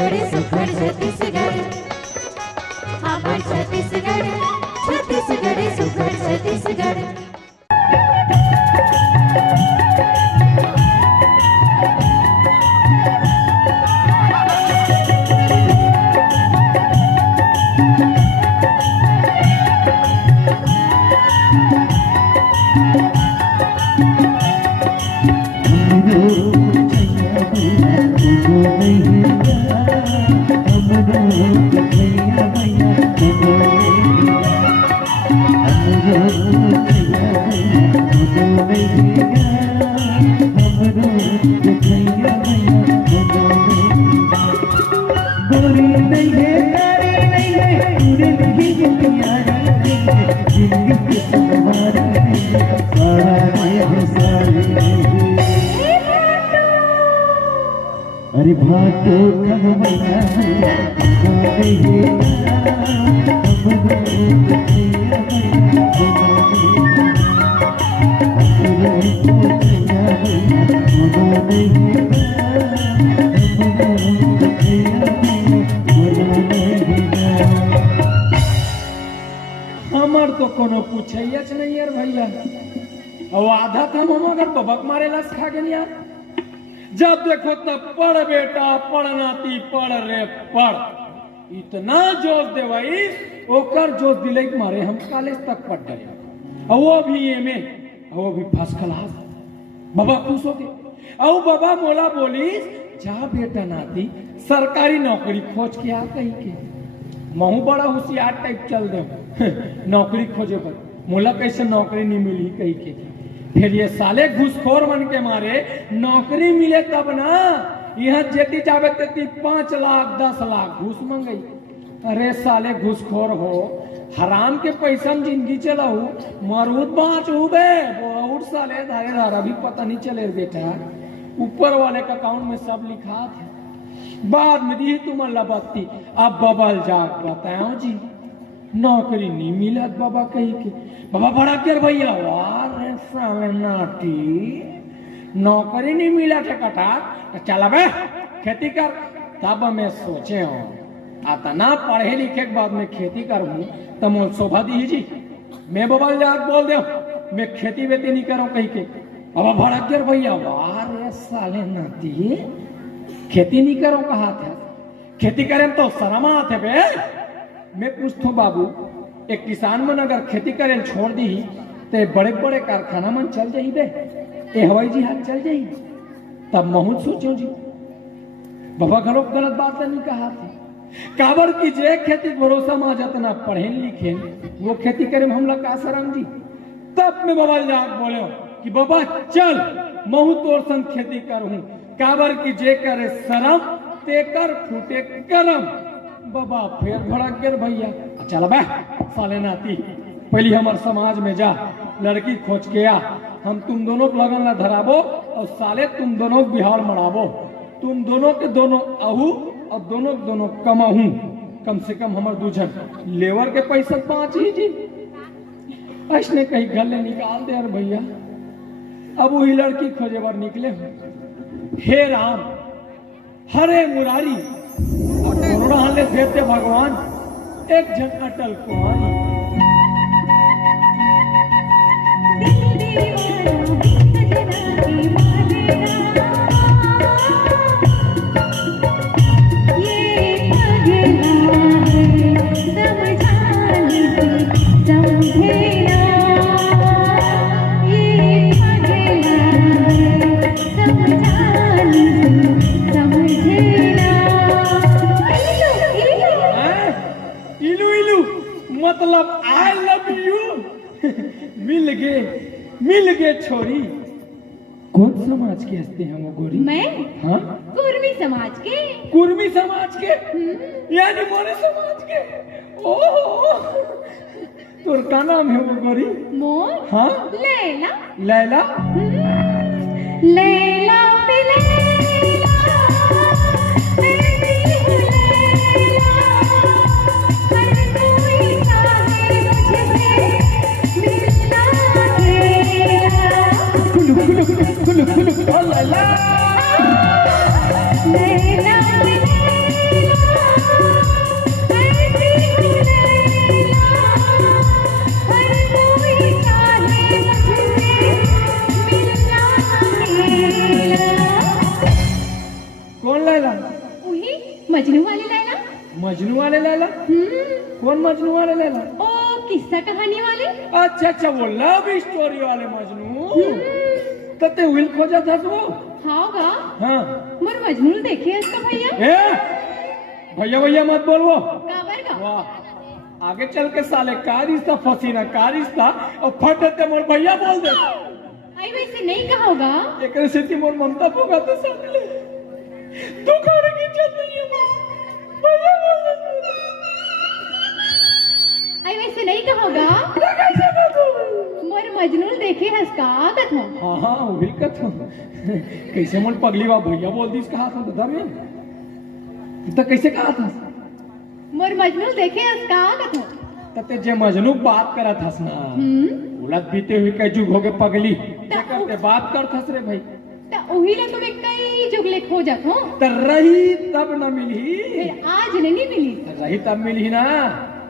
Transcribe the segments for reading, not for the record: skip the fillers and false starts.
छत्तीसगढ़ सुघड़ छत्तीसगढ़ हमर छत्तीसगढ़ छत्तीसगढ़ सुघड़ छत्तीसगढ़ अरे भाटो कमैया हमर तो कोनो पूछैया नहीं यार भैया और आधा था हम अगर बबक मारे लस खा गए यार जब देखो तब पढ़ बेटा पढ़ नाती पढ़ रे पढ़ इतना जोश दे भाई ओकर जोश दिले मारे हम कॉलेज तक पढ़ गए और वो भी एमए वो भी फर्स्ट क्लास बाबा खुश हो गए और बाबा मोला बोली जा बेटा नाती सरकारी नौकरी खोज के आ कहीं के महू बड़ा होशियार टाइप चल दे नौकरी खोजे पर मोला कैसे नौकरी नहीं मिली कहीं के फिर ये साले घूसखोर बन के मारे नौकरी मिले तब ना यहाँ जेती जावे तेती 5 लाख 10 लाख घूस मंगई अरे साले घूसखोर हो हराम के पैसा में जिंदगी चलाऊ मरूद बाँच बे बहुत साले धारे धारा भी पता नहीं चले बेटा ऊपर वाले का अकाउंट में सब लिखा था बाद में दी तुम अल्लाह बत्ती अब बबल जाग बताओ जी नौकरी नहीं मिलत बाबा कही के बाबा बड़ा कर भैया वारे साले नाटी नौकरी नहीं मिला ठेकाटा चला बे खेती कर तब मैं सोचे हूँ आता ना पढ़े लिखे के बाद में खेती करूँ तो मोल शोभा दी जी मैं बबल जाग बोल दे मैं खेती वेती नहीं करूँ कही के बाबा बड़ा कर भैया वारे साले नाती खेती नहीं करो कहा था खेती करें तो शर्म आते बे मैं पूछता बाबू एक किसान मन अगर खेती करें छोड़ दी तो बड़े बड़े कारखाना मन चल जाई बे ए हवाई जहाज चल जाई तब महूत सोचो जी बाबा घरों गलत बात नहीं कहा था काबर की जे खेती भरोसा में जतना पढ़े लिखे वो खेती करे हम लोग का शर्म जी तब मैं बाबा जाग बोले कि बाबा चल महू तोर संग खेती करूं काबर की जे करे शरम ते कर फूटे करम बाबा फिर भड़क गए भैया चल बे साले नाती पहली हमार समाज में जा लड़की खोज के आ हम तुम दोनों लगन ला धराबो और साले तुम दोनों बिहार मनाबो तुम दोनों के दोनों आहू और दोनों के दोनों कमाहू कम से कम हमार दूजन लेवर के पैसा 5 ही जी ऐसने कहीं गले निकाल दे यार भैया अब वही लड़की खोजे बार निकले हे राम हरे मुरारी हाले देते भगवान एक जन अटल कुमारी मतलब आई लव यू मिल गए छोरी कौन समाज के हंसते हैं वो गोरी मैं हाँ कुर्मी समाज के यानी मोरे समाज के ओह तोर का नाम है वो गोरी मोर हाँ लैला लैला लैला लैला मजनू वाले लैला। मजनू वाले लैला? कौन मजनू वाले लैला? ओ किस्सा कहानी वाले। अच्छा अच्छा, वो लव स्टोरी वाले मजनू। तो ते विल खोजा था तू? हाँ गा। हाँ। मोर मजनू देखे इसका भैया। भैया भैया मत बोल वो। काबर का? वाह, आगे चल के साले का रिश्ता फंसी ना का रिश्ता और फट देते मोर भैया बोल दे। आई वैसे नहीं कहा होगा। एक स्थिति मोर ममता होगा तो साले तू खाने की इज्जत नहीं है भैया बोल दे। आई वैसे नहीं कहा होगा। मोर मजनू देखे हंसका कथ हो। हाँ हाँ विल कथ हो। कैसे मोर पगली वा भैया बोल दी कहा था तो धर तो कैसे कहा था? मोर मजनू देखे हंसका कथ हो। तते जे मजनू बात करा था ना उलट बीते हुए कई जुग हो गए पगली करते बात कर थस रे भाई। तो वही ला तुम्हें कई जुगले खो जात हो। तो रही तब न मिली। फिर आज नहीं मिली। रही तब मिली ना।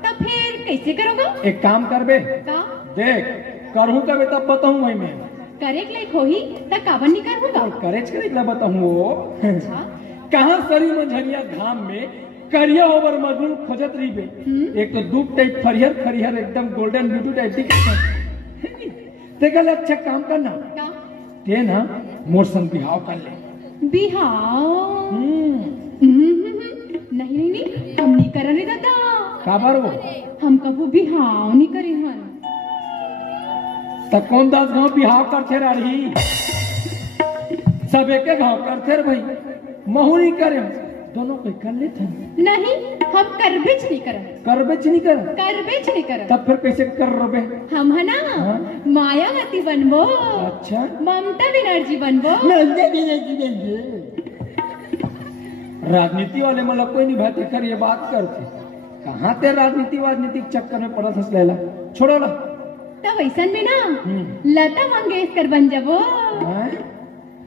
तब फिर कैसे करोगा? एक काम करबे। का? देख करहूं तब तब बताऊं भाई मैं। करे के लायक होही त काबर नहीं करहूंगा। करेज करे ला बताऊं वो। अच्छा। कहां सरी मंझरिया धाम में करिया ओवर मजनू खोजत रही बे। एक तो दूध टाइप फरिहर फरिहर एकदम गोल्डन ब्यूटी टाइप दिखे। ते गल अच्छा काम करना। का? ते ना मोर संग बिहाव कर ले। बिहाव? नहीं नहीं हम नहीं कर रहे दादा। काबर वो? हम कबू बिहाव नहीं करे हन। तब कौन 10 गांव बिहाव करते रही? सब एक गांव करते रहे भाई। महू नहीं करे दोनों कोई कर लेते नहीं हम करबेच नहीं कर। करबेच नहीं कर? करबेच नहीं कर। तब फिर कैसे कर रहे? हम है ना मायावती बनबो। अच्छा। ममता बनर्जी बनबो। राजनीति वाले मतलब कोई नहीं भाई कर ये बात करते कहाँ ते राजनीतिक चक्कर में पड़ा था लैला छोड़ो ला। तो वैसन में ना लता मंगेशकर बन जाबो।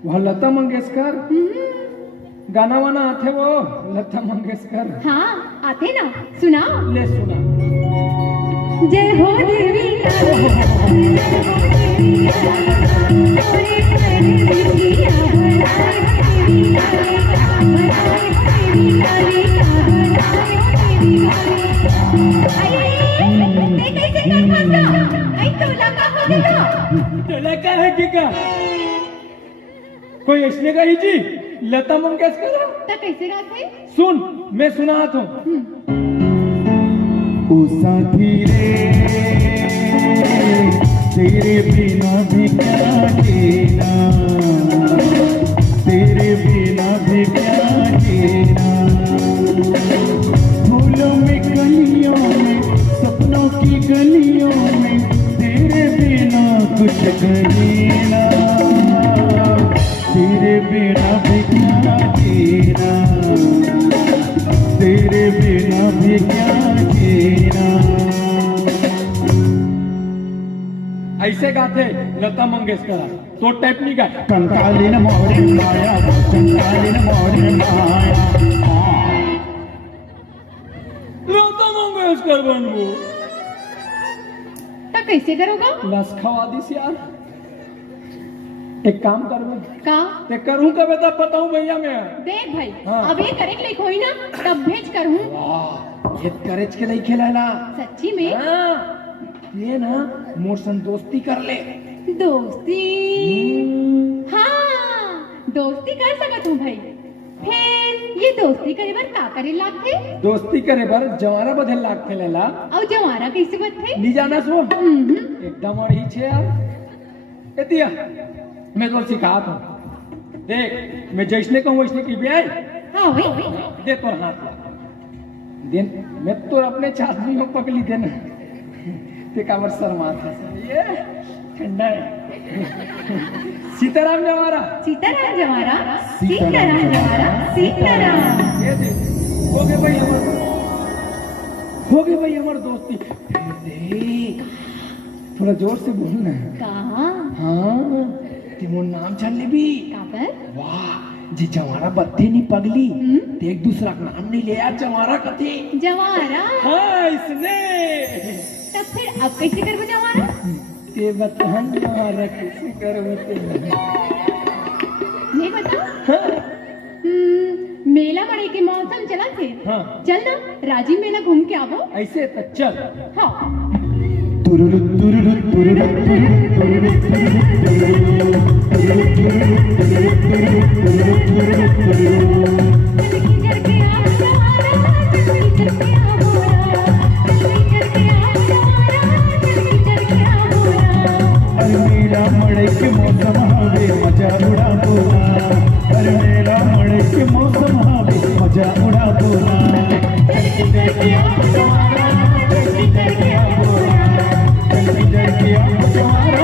वह लता मंगेशकर गाना वाना आते वो लता मंगेशकर? हाँ आते ना। सुना ले सुना। जय हो देवी लगा है कि का कोई इसने कही जी लता मंगेशकर तो कैसे गाते? सुन मैं सुनाता हूँ। साथी रे तेरे बिना भी क्या जीना, तेरे बिना भी क्या जीना। फूलों में गलियों में सपनों की गलियों में तेरे बिना कुछ करीना, तेरे बिना भी क्या जीना, तेरे बिना भी क्या जीना। ऐसे गाते लता मंगेशकर तो टाइप नहीं गा। कंकालीन मोरे माया, कंकालीन मोरे माया। लता मंगेशकर बनबो तो कैसे करोगा? लसखवा दिस यार। एक काम करूँ का? ते करूँ का बेटा बताऊं भैया मैं। देख भाई हाँ। अब ये करे के लिए कोई ना तब भेज करूँ। वाह ये करेज के नहीं खेलाला सच्ची में? हाँ। ये ना मोरसन दोस्ती कर ले। दोस्ती? हाँ दोस्ती कर सकत हूँ भाई। फिर ये दोस्ती करे बार का करे लागथे? दोस्ती करे बार जवारा बदल लागथे लेला। और जवारा कैसे बदथे? ली जाना सो एकदम और ही छे यार। ए दिया मैं तो सिखाता हूँ। देख मैं जैसने कहूँ वैसने की भी आए। हाँ वही दे तोर हाथ ला दे। मैं तो अपने चादरी में पकड़ी देना ते काबर शर्माता ये ठंडा है। सीताराम जवारा, सीताराम जवारा, सीताराम जवारा, सीताराम। ये दे हो गए भाई हमारे, हो गए भाई हमारे दोस्ती। देख थोड़ा जोर से बोलना। कहाँ? हाँ तिमोर नाम जान ले भी। काबर? वाह जी जवारा बत्ती नहीं पगली ते एक दूसरा का नाम नहीं ले यार जवारा कथी जवारा? हाँ इसने। तब फिर अब कैसे करबो जवारा? ते बतहन जवारा कैसे करबो ते नहीं बता। हाँ। मेला मड़ई के मौसम चला थे। हाँ। चल ना राजीव मेला घूम के आवो। ऐसे तो चल। हाँ। तुरुरु तुरुरु तुरुरु तुरुरु अरे मेरा मड़ई के मौसम हवे मजा उड़ा बोला। अरे मेरा मड़ई के मौसम हवे मजा उड़ा बोला। चलना की जाके आप जवारा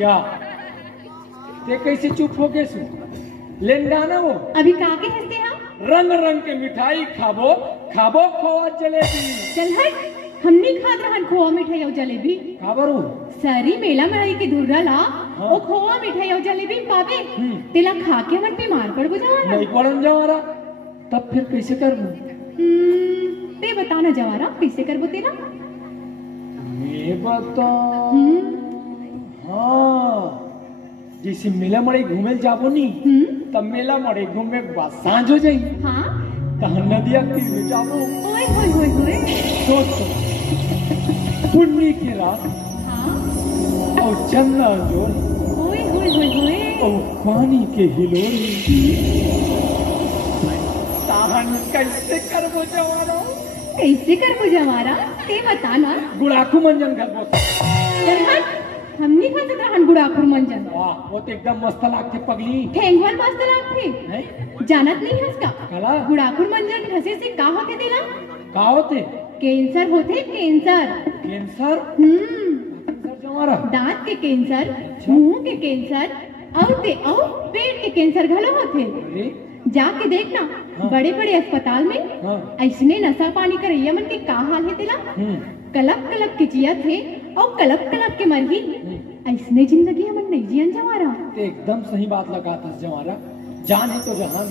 या ते कैसे चुप हो गए सु लेंडाना वो अभी काके हंसते हैं? रंग रंग के मिठाई खाबो खाबो खोआ जलेबी। चल हट, हमनी खात रहन खोआ मिठाई और जलेबी। खाबरू सारी मेला मड़ई के धुर्रा ला हाँ। वो खोआ मिठाई और जलेबी पावे तेला खा के मन बीमार पड़ बुझावा। नहीं पड़न जवारा तब फिर कैसे करबू? ते बताना जवारा कैसे करबो तेरा? मैं बता हम्म, हाँ जैसे मेला मड़ई घूमे जाबो नी तब मेला मड़ई घूमे के बाद सांझ हो जाई हाँ। तहन नदिया तीर में जाबो। ओए होए होए होए। सोच पुन्नी की रात हाँ। और चंदा जोर ओए होए होए होए। और पानी के हिलोरी ताहन कैसे करबो जवारा? कैसे करबो जवारा ते बताना। गुड़ाखू मंजन करबो। चल हट, हमनी खात रहन गुड़ाखुर मंजन। वाह वो तो एकदम मस्त लागते पगली ठेंगवन मस्त लागथे। हैं जानत नहीं है इसका? कला गुड़ाखुर मंजन घसे से का होते देला? का होते? कैंसर होते कैंसर। कैंसर कैंसर जवारा दांत के कैंसर, मुंह के कैंसर और पेट के कैंसर घलो होते। अरे जाके देखना हाँ। बड़े बड़े अस्पताल में हाँ ऐसने नशा पानी करैया मन के का हाल है तेला। कलप कलप के जिया थे और कलप कलप के मर ही। ऐसने जिंदगी हमन नहीं जियन जवारा। ते एकदम सही बात लगा था जवारा। जान है तो जहान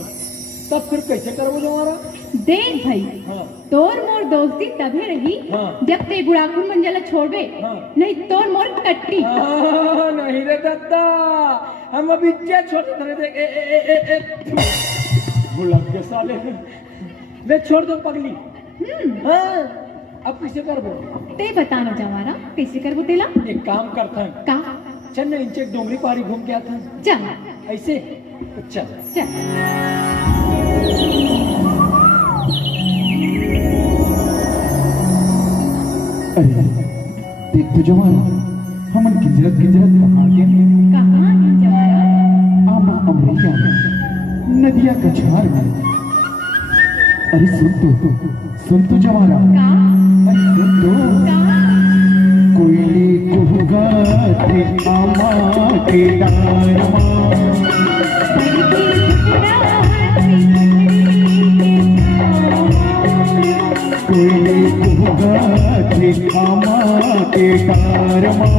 तब फिर कैसे करबो जवारा? देख भाई हाँ तोर मोर दोस्ती तभी रही हाँ। जब ते गुड़ाखुर मंजला छोड़बे हाँ। नहीं तोर मोर कट्टी। नहीं रे दत्ता हम अभी क्या छोटे थे देख ए भुलक के साले ले छोड़ दो पगली। हाँ अब कैसे करबो? ते बताना जवारा कैसे करबो तेला? एक काम करता है का? चल ना इंचे डोंगरी पारी घूम के आता है चल ऐसे तो चल। चल। अरे देख तो जवाना हमन गिजरत गिजरत कहाँ के कहाँ है जवारा? आमा अमरैया नदिया कछार में। अरे सुन तो जवाना का? अरे सुन तो का? कोयले कुहुगा थे आमा के डारमा। कोयले कुहुगा थे आमा के डारमा।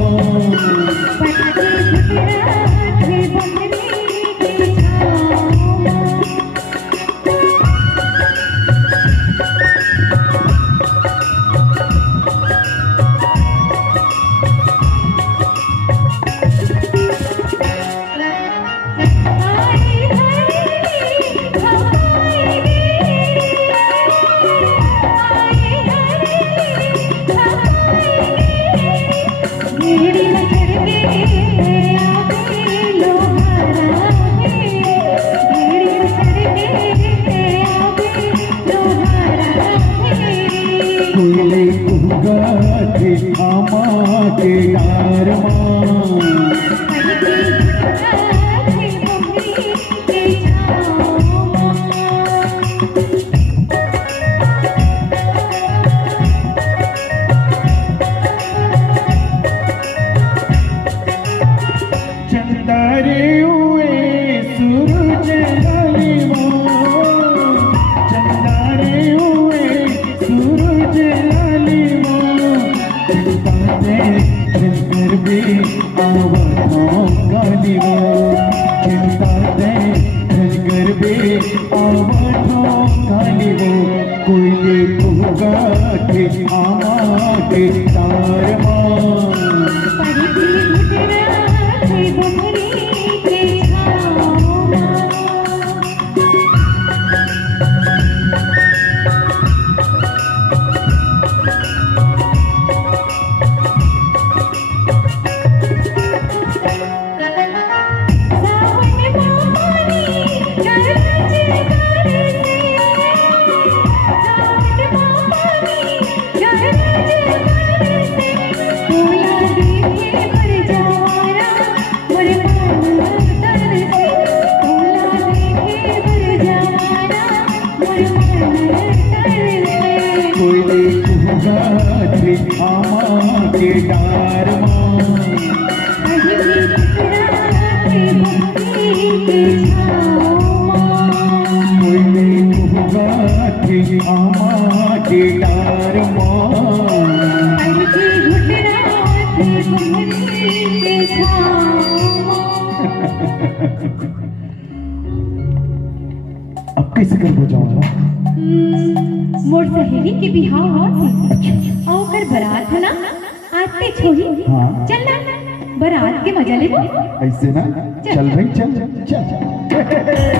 बे आवठो खाली वो कोयले गाठे आमाटे तारमा पड़ती घुटराते घुमरी के छाँवमा। कोयले गाठे आमाटे तारमा कोयले गाठे आमाटे तारमा अब कैसे कर बजाऊंगा? मोर सहेली के बिहाव होते अच्छा और ओकर बारात है ना आते छोही। हाँ। चल ना बारात के मजा लेबो। ऐसे ना चल भाई चल चल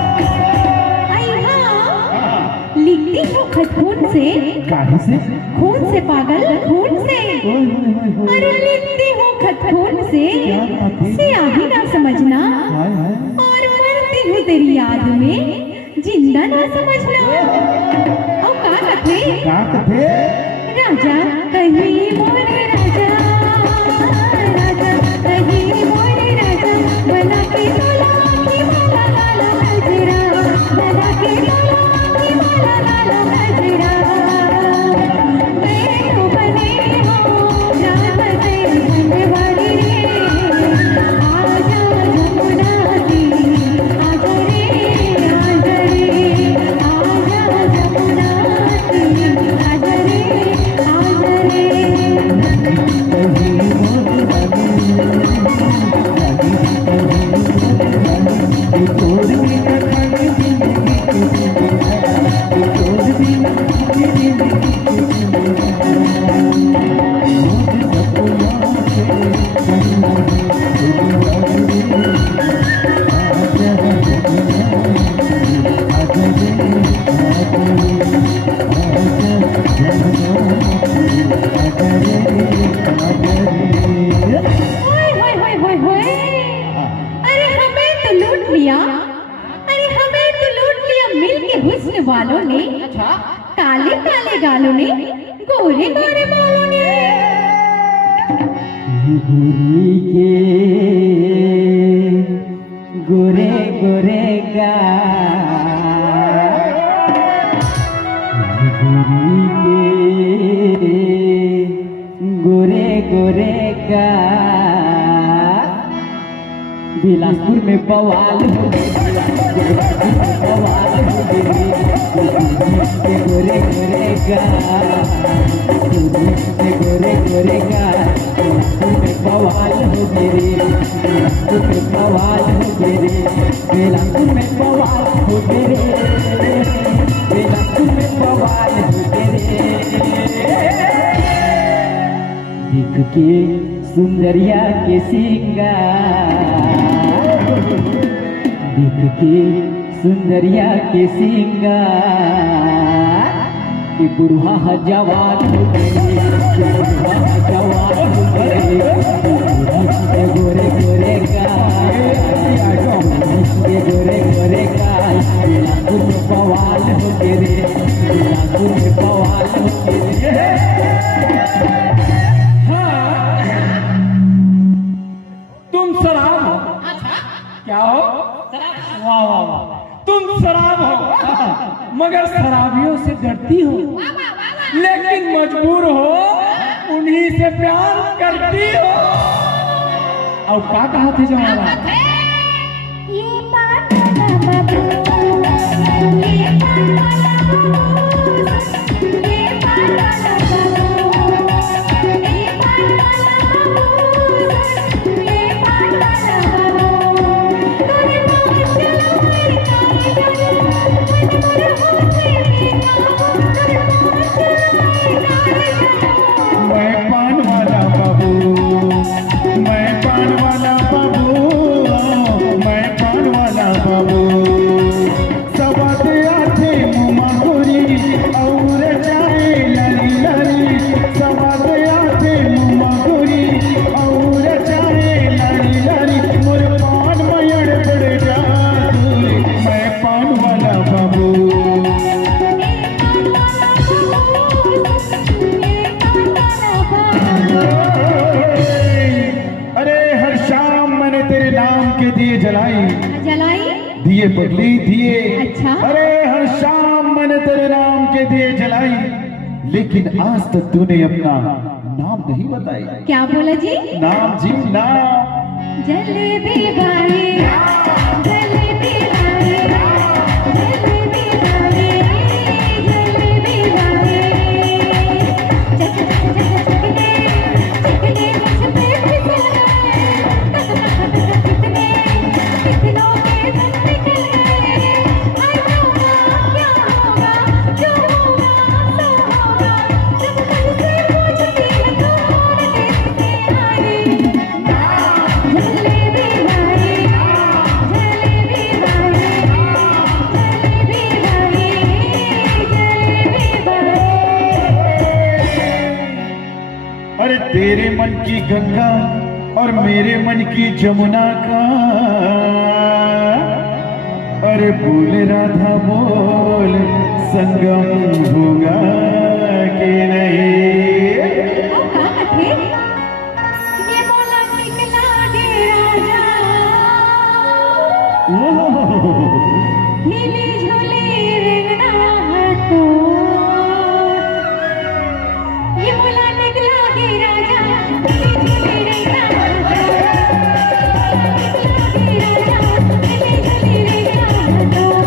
आई हाँ लिखती हूँ खून से काहे से? खून से पागल खून से ओए होए होए होए। अरे लिखती हूँ खून से क्या बात है? स्याही ना समझना हाय हाय और मरती हूँ तेरी याद में जिंदा ना समझना। और का कथे का कथे? राजा कहीं मोरे राजा राजा कहीं मोरे राजा बना के तोला की माला लाला हजरा बना के तोला की माला लाला हजरा। मैं तो बने हो राम से बनवारी रे आजा जमुना दी आजा रे आजा रे आजा जमुना दी आजा रे आजा रे। अरे हमें तो लूट लिया मिल के हुस्न वालों ने काले काले गालों ने गोरे गोरे बालों ने। गुरी के गोरे गोरे गुरी के गोरे गोरे बिलासपुर में बवाल हो बवाल हो गोरे गोरे गोरे गोरे बिलासपुर में बवाल हो बिलासपुर में बवाल हो बिलासपुर में बवाल हो बिलासपुर में बवाल हो दिख के सुंदरिया के सिंगार दिख के सुंदरिया के सिंगार कि बुढ़ा जवान हो गए बुढ़ा जवान हो गए गोरे गोरे गोरे गोरे बिलासपुर में बवाल हो गए बिलासपुर में बवाल हो गए। तुम शराब हो अच्छा क्या हो? शराब वाह वाह वाह तुम शराब हो मगर शराबियों से डरती हो, लेकिन मजबूर हो, उन्हीं से प्यार करती हो। और क्या कहा थे जमाना? ये बात ना बाबू, ये बात ना बाबू, ये बात ना बाबू, ये बात ना बाबू, ये बात ना बाबू। तोरे मोह चलो मेरे काहे जानो, तोरे मोह तेरे काबू, तोरे मोह चलो मेरे काहे जानो। मैं पान वाला बाबू, मैं पान वाला बाबू, मैं पान वाला बाबू। सबत आथे मुमा गोरी और जाए लरी लरी, सबत आथे मुमा गोरी और जाए लरी लरी। मोर पान मयड़ बड़ जादू, मैं पान वाला बाबू। अरे हर शाम मैंने तेरे नाम के दिए जलाई, जलाई दिए पगली दिए। अच्छा। अरे हर शाम मैंने तेरे नाम के दिए जलाई, लेकिन आज तक तूने अपना नाम नहीं बताई। क्या बोला जी? नाम जी नाम। जलेबी बाई, जलेबी बाई, जलेबी बाई, जलेबी बाई। चक चक चक चकने, चकने मुझ पे फिसल गए, कितने कितनों के दम निकल गए। हाय होगा क्या होगा, जो होगा सो होगा, जब कल से पूछती है कौन देखते आई। जलेबी बाई, जलेबी बाई, जलेबी बाई, जलेबी बाई। अरे तेरे मन की गंगा और मेरे मन की जमुना का, अरे बोल राधा बोल संगम होगा कि नहीं। और कहाँ थे? ये बोला निकला गे राजा, नीली झोली रेंगना हाथों। ये बोला निकला गे राजा, नीली झोली रेंगना हाथों। निकला गे राजा, नीली झोली रेंगना हाथों।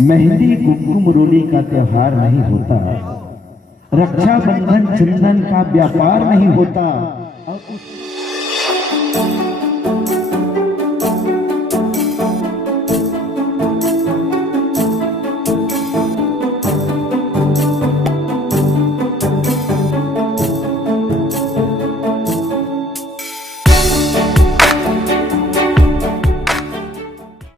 मेहंदी कुमकुम रोली का त्योहार नहीं होता, रक्षाबंधन चंदन का व्यापार नहीं होता।